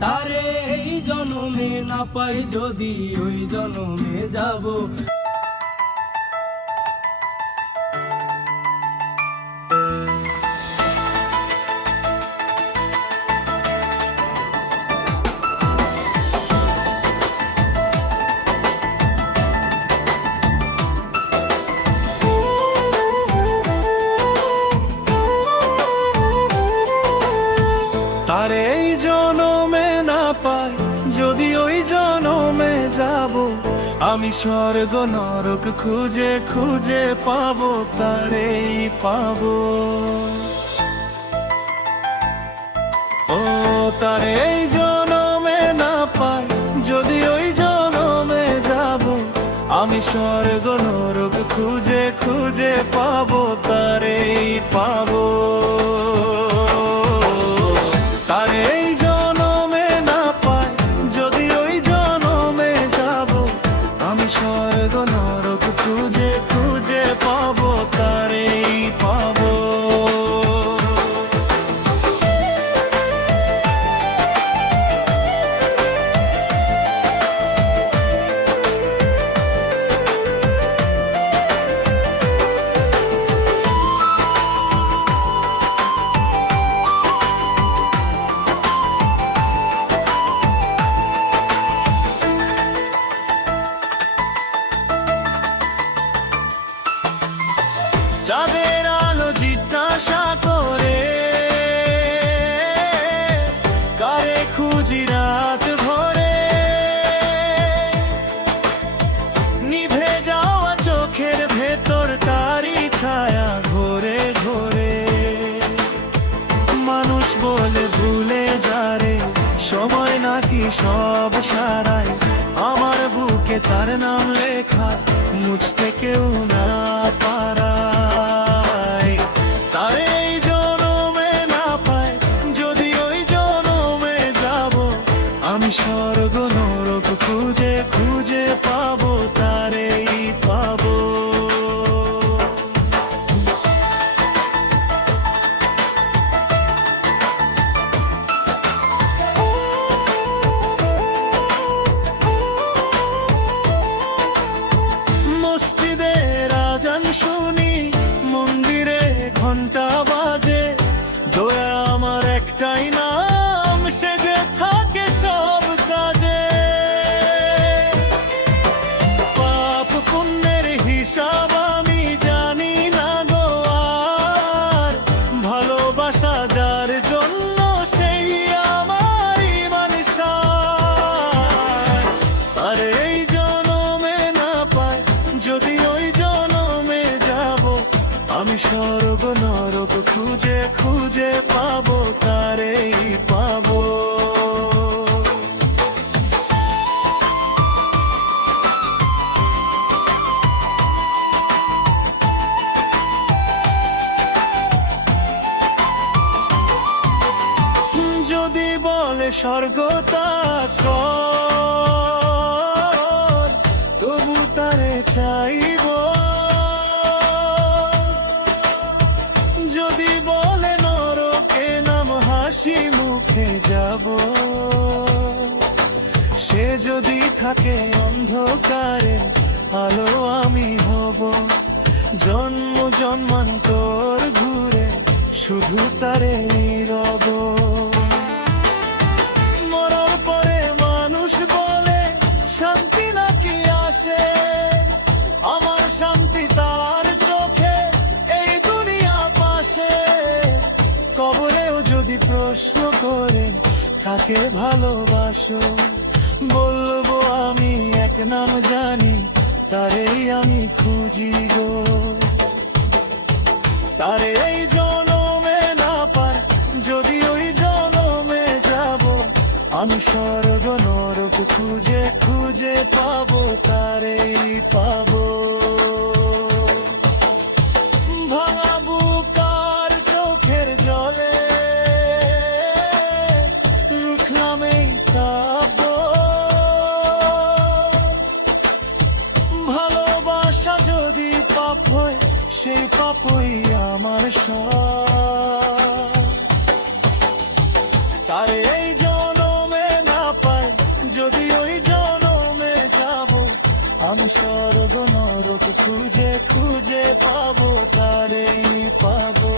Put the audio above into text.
তারে এই জনমে না পাই যদি ওই জনমে যাব। আমি স্বর্গ নরক খুঁজে খুঁজে পাবো, তারেই পাবো। ও, তার এই জনমে না পাই, যদি ওই জনমে যাব, আমি স্বর্গ নরক খুঁজে খুঁজে পাবো, তারেই পাবো। সব সারাই আমার বুকে তার নাম লেখা মুছতে কেউ আমি স্বর্গ নরক খুঁজে খুঁজে পাবো তারেই পাবো। যদি বলে স্বর্গ তাক সে যদি থাকে অন্ধকারে আলো আমি হব। জন্ম জন্মান্তর ঘুরে শুধু তারে নীরব। মরার পরে মানুষ বলে, শান্তি নাকি আসে? আমার শান্তি তার চোখে, এই দুনিয়া পাশে। কবরেও যদি প্রশ্ন করে তাকে ভালোবাসো? বলব আমি এক নাম জানি তারেই আমি খুঁজি গো। তারে এই জনমে না পার, যদি ওই জনমে যাব, আমি স্বর্গ নরক খুঁজে খুঁজে পাবো, তারেই পাবো। সেই পাপই আমার তার এই জনমে না পাই, যদি ওই জনমে যাব, আমি স্বর্গ নরক খুঁজে খুঁজে পাবো, তারেই পাবো।